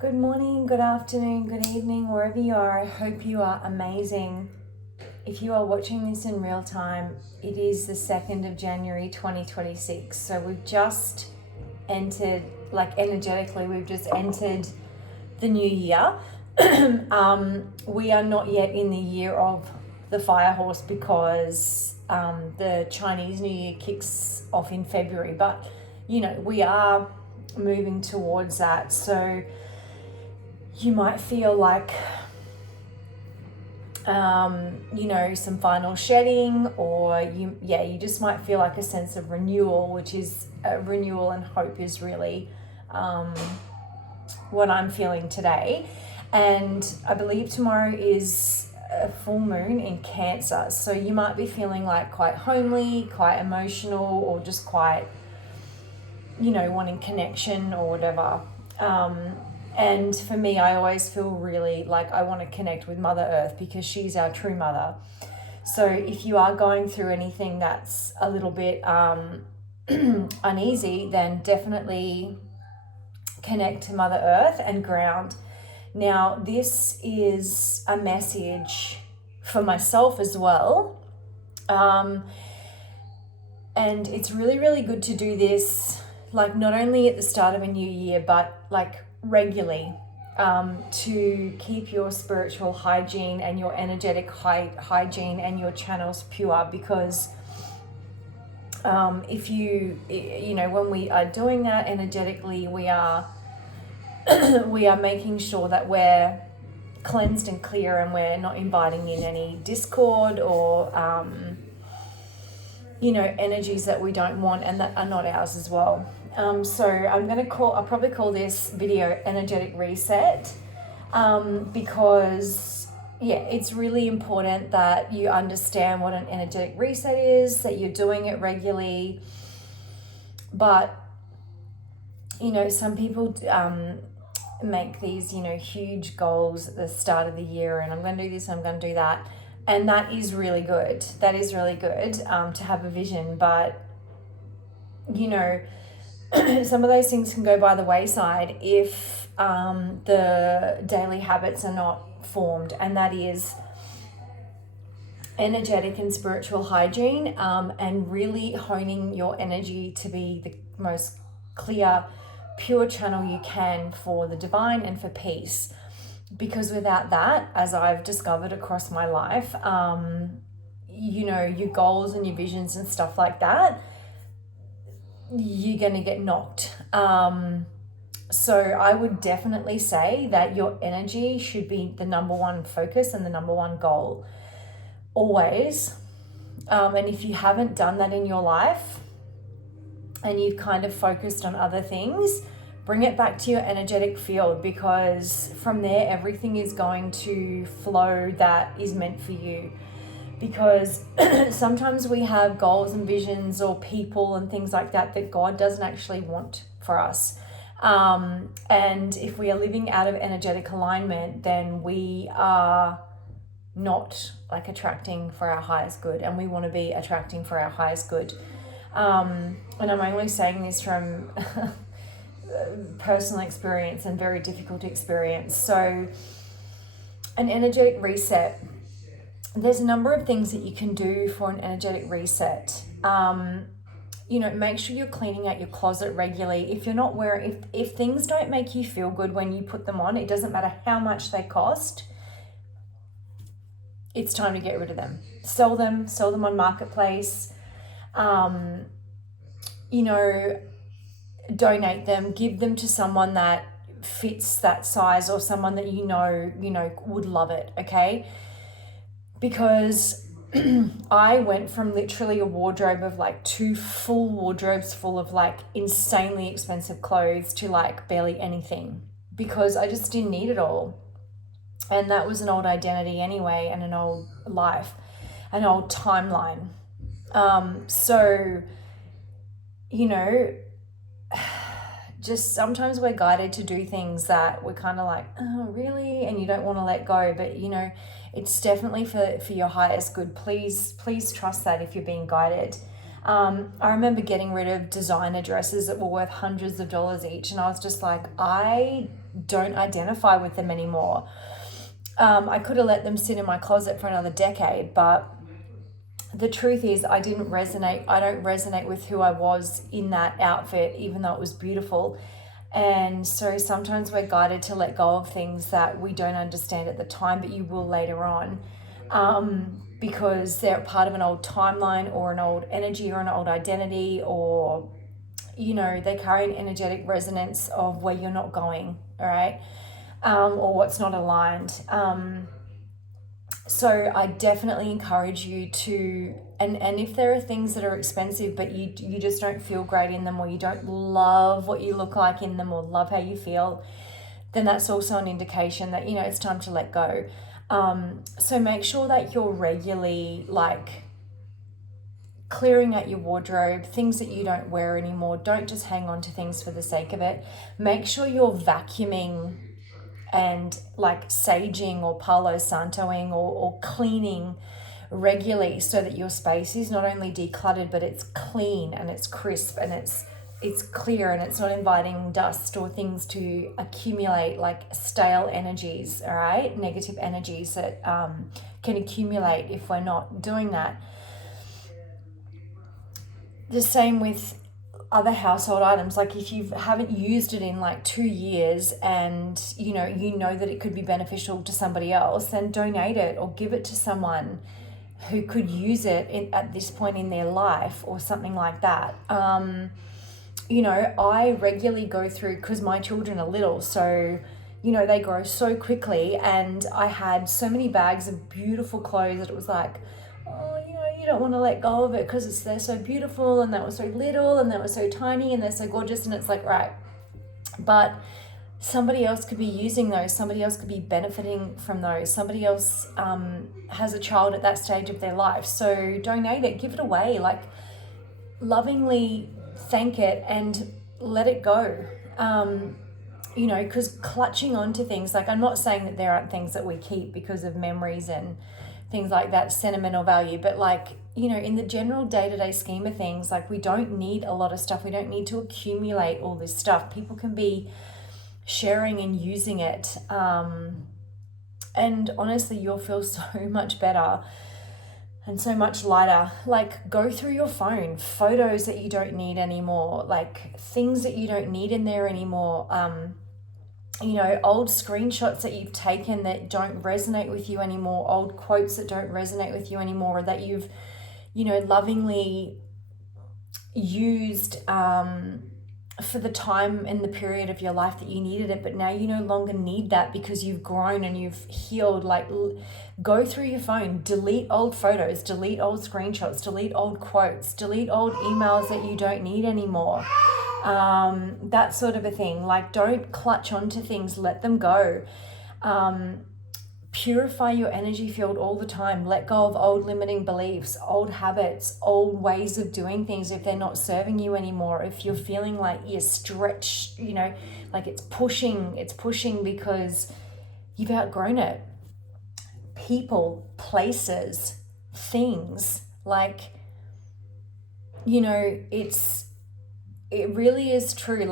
Good morning, good afternoon, good evening, wherever you are. I hope you are amazing. If you are watching this in real time, it is the 2nd of January 2026. So we've just entered, like energetically, we've just entered the new year. We are not yet in the year of the fire horse because the Chinese New Year kicks off in February, but we are moving towards that. So you might feel like some final shedding, or you just might feel like a sense of renewal, which is renewal and hope is really what I'm feeling today. And I believe tomorrow is a full moon in Cancer, so you might be feeling like quite homely, quite emotional, or just quite wanting connection or whatever. And for me, I always feel really like I want to connect with Mother Earth because she's our true mother. So if you are going through anything that's a little bit uneasy, then definitely connect to Mother Earth and ground. Now, this is a message for myself as well. And it's really, really good to do this, like not only at the start of a new year, but like regularly, to keep your spiritual hygiene and your energetic hygiene and your channels pure. Because if when we are doing that energetically, we are making sure that we're cleansed and clear, and we're not inviting in any discord or energies that we don't want and that are not ours as well. So I'll probably call this video Energetic Reset, because it's really important that you understand what an energetic reset is, that you're doing it regularly. But some people make these huge goals at the start of the year, and I'm going to do this, I'm going to do that, and that is really good. That is really good, to have a vision, but some of those things can go by the wayside if the daily habits are not formed, and that is energetic and spiritual hygiene, and really honing your energy to be the most clear, pure channel you can for the divine and for peace. Because without that, as I've discovered across my life, your goals and your visions and stuff like that, you're going to get knocked. So I would definitely say that your energy should be the number one focus and the number one goal, always. And if you haven't done that in your life and you've kind of focused on other things, bring it back to your energetic field, because from there, everything is going to flow that is meant for you. Because sometimes we have goals and visions or people and things like that God doesn't actually want for us. And if we are living out of energetic alignment, then we are not like attracting for our highest good, and we want to be attracting for our highest good. And I'm only saying this from personal experience and very difficult experience. So an energetic reset, there's a number of things that you can do for an energetic reset. Make sure you're cleaning out your closet regularly. If you're not wearing, if things don't make you feel good when you put them on, it doesn't matter how much they cost, it's time to get rid of them. Sell them on Marketplace. Donate them, give them to someone that fits that size, or someone that would love it, okay? Because I went from literally a wardrobe of like 2 full wardrobes full of like insanely expensive clothes to like barely anything, because I just didn't need it all. And that was an old identity anyway, and an old life, an old timeline. So just sometimes we're guided to do things that we're kind of like, oh, really? And you don't want to let go. But, it's definitely for your highest good. Please trust that if you're being guided. I remember getting rid of designer dresses that were worth hundreds of dollars each, and I was just like, I don't identify with them anymore. I could have let them sit in my closet for another decade, but the truth is I don't resonate with who I was in that outfit, even though it was beautiful. And so sometimes we're guided to let go of things that we don't understand at the time, but you will later on, because they're part of an old timeline or an old energy or an old identity, or, they carry an energetic resonance of where you're not going, all right, or what's not aligned. So I definitely encourage you to, and if there are things that are expensive but you just don't feel great in them, or you don't love what you look like in them, or love how you feel, then that's also an indication that, it's time to let go. So make sure that you're regularly clearing out your wardrobe, things that you don't wear anymore. Don't just hang on to things for the sake of it. Make sure you're vacuuming and saging or Palo Santoing or cleaning regularly, so that your space is not only decluttered, but it's clean and it's crisp and it's clear, and it's not inviting dust or things to accumulate, stale energies, all right, negative energies that can accumulate if we're not doing that. The same with other household items. If you haven't used it in 2 years, and you know that it could be beneficial to somebody else, then donate it or give it to someone who could use it at this point in their life, or something like that. I regularly go through, because my children are little, so they grow so quickly, and I had so many bags of beautiful clothes that it was like, oh, you don't want to let go of it because they're so beautiful, and that was so little, and that was so tiny, and they're so gorgeous, and it's right. But somebody else could be using those, somebody else could be benefiting from those, somebody else has a child at that stage of their life. So donate it, give it away, lovingly thank it and let it go. Because clutching on to things, I'm not saying that there aren't things that we keep because of memories and things like that, sentimental value, but in the general day-to-day scheme of things, we don't need a lot of stuff. We don't need to accumulate all this stuff. People can be sharing and using it, and honestly, you'll feel so much better and so much lighter. Go through your phone, photos that you don't need anymore, things that you don't need in there anymore, old screenshots that you've taken that don't resonate with you anymore, old quotes that don't resonate with you anymore, that you've, lovingly used for the time and the period of your life that you needed it, but now you no longer need that because you've grown and you've healed. Go through your phone, delete old photos, delete old screenshots, delete old quotes, delete old emails that you don't need anymore. That sort of a thing. Don't clutch onto things, let them go. Purify your energy field all the time. Let go of old limiting beliefs, old habits, old ways of doing things if they're not serving you anymore. If you're feeling like you're stretched, it's pushing because you've outgrown it. People, places, things, it really is true.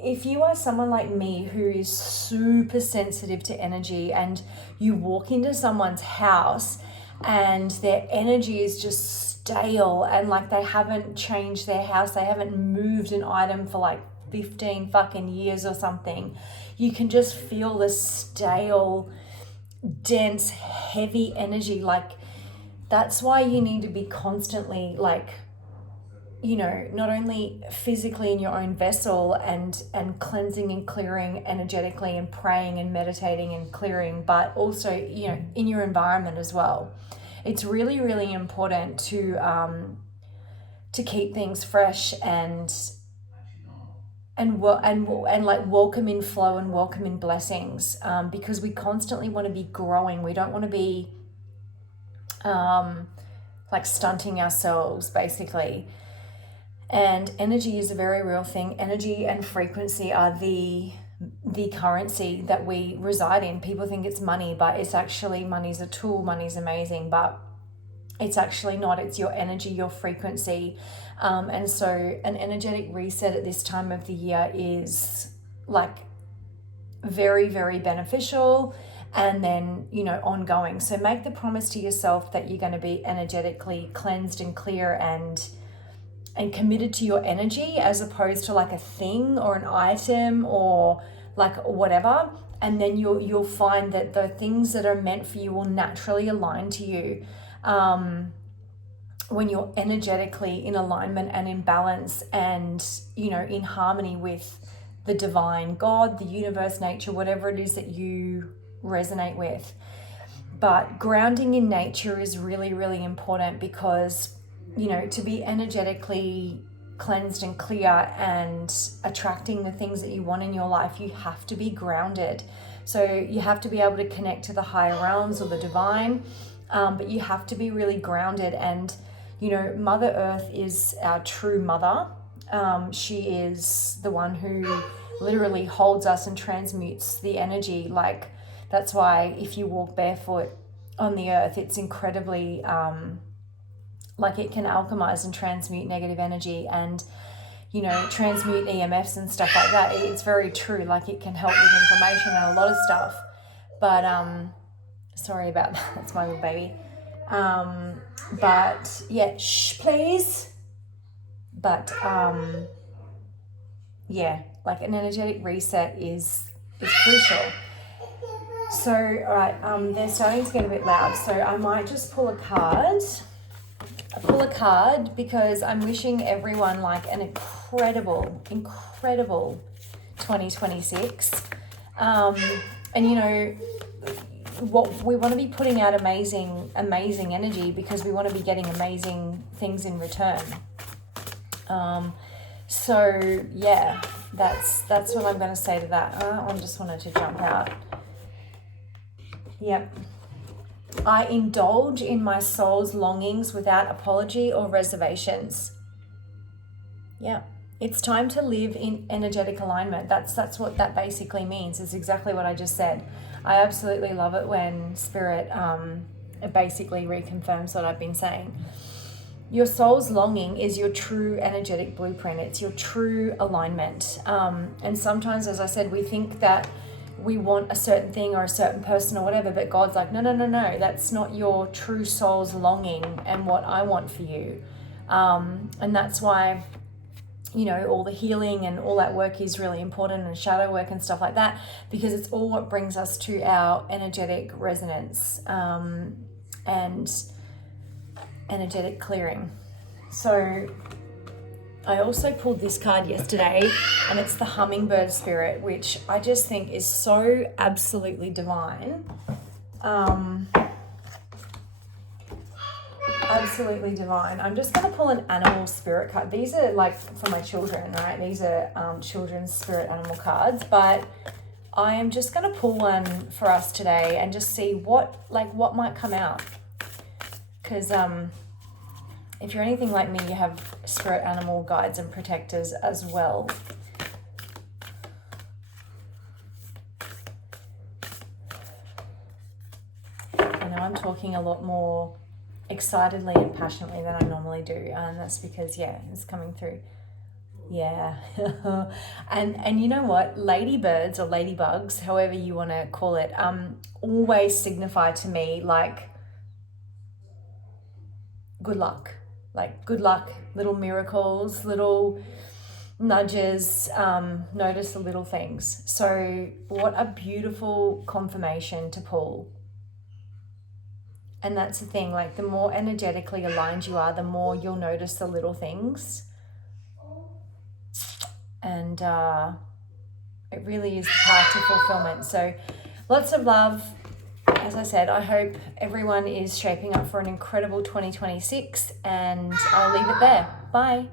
If you are someone like me who is super sensitive to energy, and you walk into someone's house and their energy is just stale, and they haven't changed their house, they haven't moved an item for 15 fucking years or something, you can just feel the stale, dense, heavy energy. That's why you need to be constantly not only physically in your own vessel and cleansing and clearing energetically and praying and meditating and clearing, but also, in your environment as well. It's really, really important to keep things fresh and welcome in flow and welcome in blessings, because we constantly want to be growing. We don't want to be stunting ourselves, basically. And energy is a very real thing. Energy and frequency are the currency that we reside in. People think it's money, but it's actually, money's a tool, money's amazing, but It's actually not. It's your energy, your frequency. And so an energetic reset at this time of the year is like very, very beneficial, and then, you know, ongoing. So make the promise to yourself that you're going to be energetically cleansed and clear and committed to your energy, as opposed to like a thing or an item or like whatever. And then you'll find that the things that are meant for you will naturally align to you when you're energetically in alignment and in balance and, you know, in harmony with the divine, God, the universe, nature, whatever it is that you resonate with. But grounding in nature is really, really important, because, you know, to be energetically cleansed and clear and attracting the things that you want in your life, you have to be grounded. So you have to be able to connect to the higher realms or the divine, but you have to be really grounded. And, you know, Mother Earth is our true mother. She is the one who literally holds us and transmutes the energy. Like, that's why if you walk barefoot on the earth, it's incredibly, like, it can alchemize and transmute negative energy and, you know, transmute EMFs and stuff like that. It's very true. Like, it can help with inflammation and a lot of stuff. But, sorry about that. That's my little baby. But yeah, shh, please. But, yeah, like an energetic reset is crucial. So, all right, they're starting to get a bit loud. So I might just pull a card. I pull a card because I'm wishing everyone like an incredible 2026. And, you know, what we want to be putting out amazing energy, because we want to be getting amazing things in return. So yeah, that's what I'm going to say to that. I just wanted to jump out. Yep. I indulge in my soul's longings without apology or reservations. Yeah. It's time to live in energetic alignment. That's what that basically means. It's exactly what I just said. I absolutely love it when Spirit basically reconfirms what I've been saying. Your soul's longing is your true energetic blueprint. It's your true alignment. And sometimes, as I said, we think that we want a certain thing or a certain person or whatever, but God's like, no, that's not your true soul's longing and what I want for you. And that's why, you know, all the healing and all that work is really important, and shadow work and stuff like that, because it's all what brings us to our energetic resonance and energetic clearing. So I also pulled this card yesterday, and it's the hummingbird spirit, which I just think is so absolutely divine. Absolutely divine. I'm just going to pull an animal spirit card. These are like for my children, right? These are children's spirit animal cards, but I am just going to pull one for us today and just see what might come out. Because if you're anything like me, you have spirit animal guides and protectors as well. I know I'm talking a lot more excitedly and passionately than I normally do, and that's because, yeah, it's coming through. Yeah. and you know what, ladybirds or ladybugs, however you want to call it, always signify to me like good luck, little miracles, little nudges. Notice the little things. So what a beautiful confirmation to pull. And that's the thing, like the more energetically aligned you are, the more you'll notice the little things. And it really is the path to fulfillment. So lots of love. As I said, I hope everyone is shaping up for an incredible 2026, and I'll leave it there. Bye.